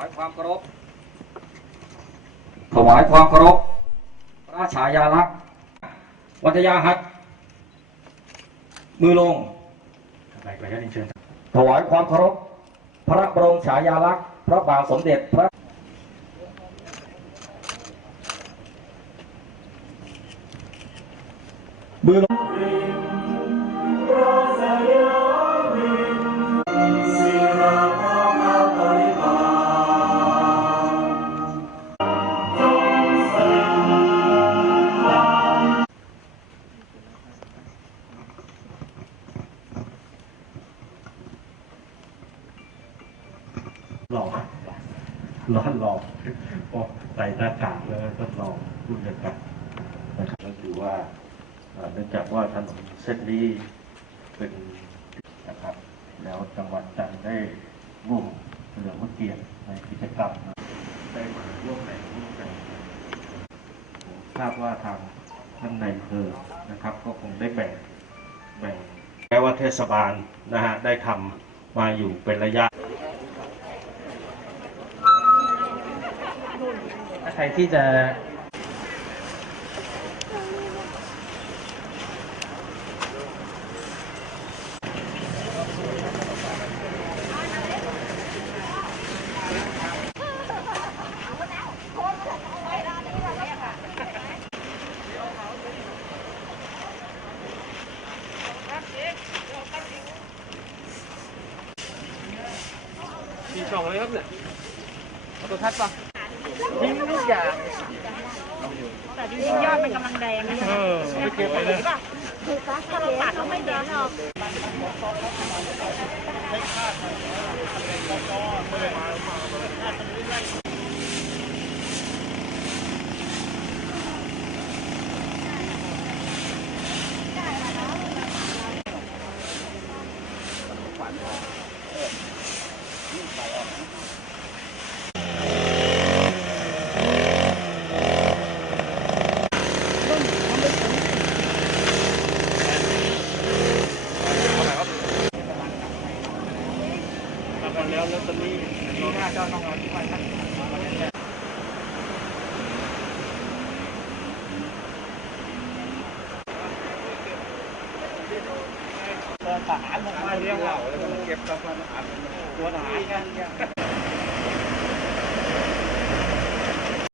ายความเคารพ ถวายความเคารพ พระฉายาลักษณ์ วัทยาหัตถ์มือลง ไปไปก็เรียนเชิญถวายความเคารพ พระบรมฉายาลักษณ์ พระบาทสมเด็จพระมือลง ร้อนหลอกโอ้ใส่หน้ากากแล้วก็ลองพูดกันนะครับก็คือว่าเนื่องจากว่าถนนเส้นนี้เป็นนะครับ แล้วจังหวัดจันทร์ได้ร่วมเฉลิมพระเกียรติในกิจกรรมได้มาร่วมแรงร่วมใจทราบว่าทางท่านในายอำเภอนะครับ ก็คงได้แบ่งแบ่งแม้ว่าเทศบาลนะฮะได้ทำมาอยู่เป็นระยะ ใครที่จะมีช่องอะไรครับเนี่ยเอาตัวทัดปะ ทิ้งทุกอย่างแต่จริงๆยอดมันกำลังแดงนะเออไม่เก็บไปเลยถูกปะถ้าเราตัดก็ไม่เห็นหรอก แล้วแล้วตอนนี้ที่หน้าก็ต้องเอาที่ไปทัดทหารมาเลี้ยงเราเก็บกับทหารตัวทหาร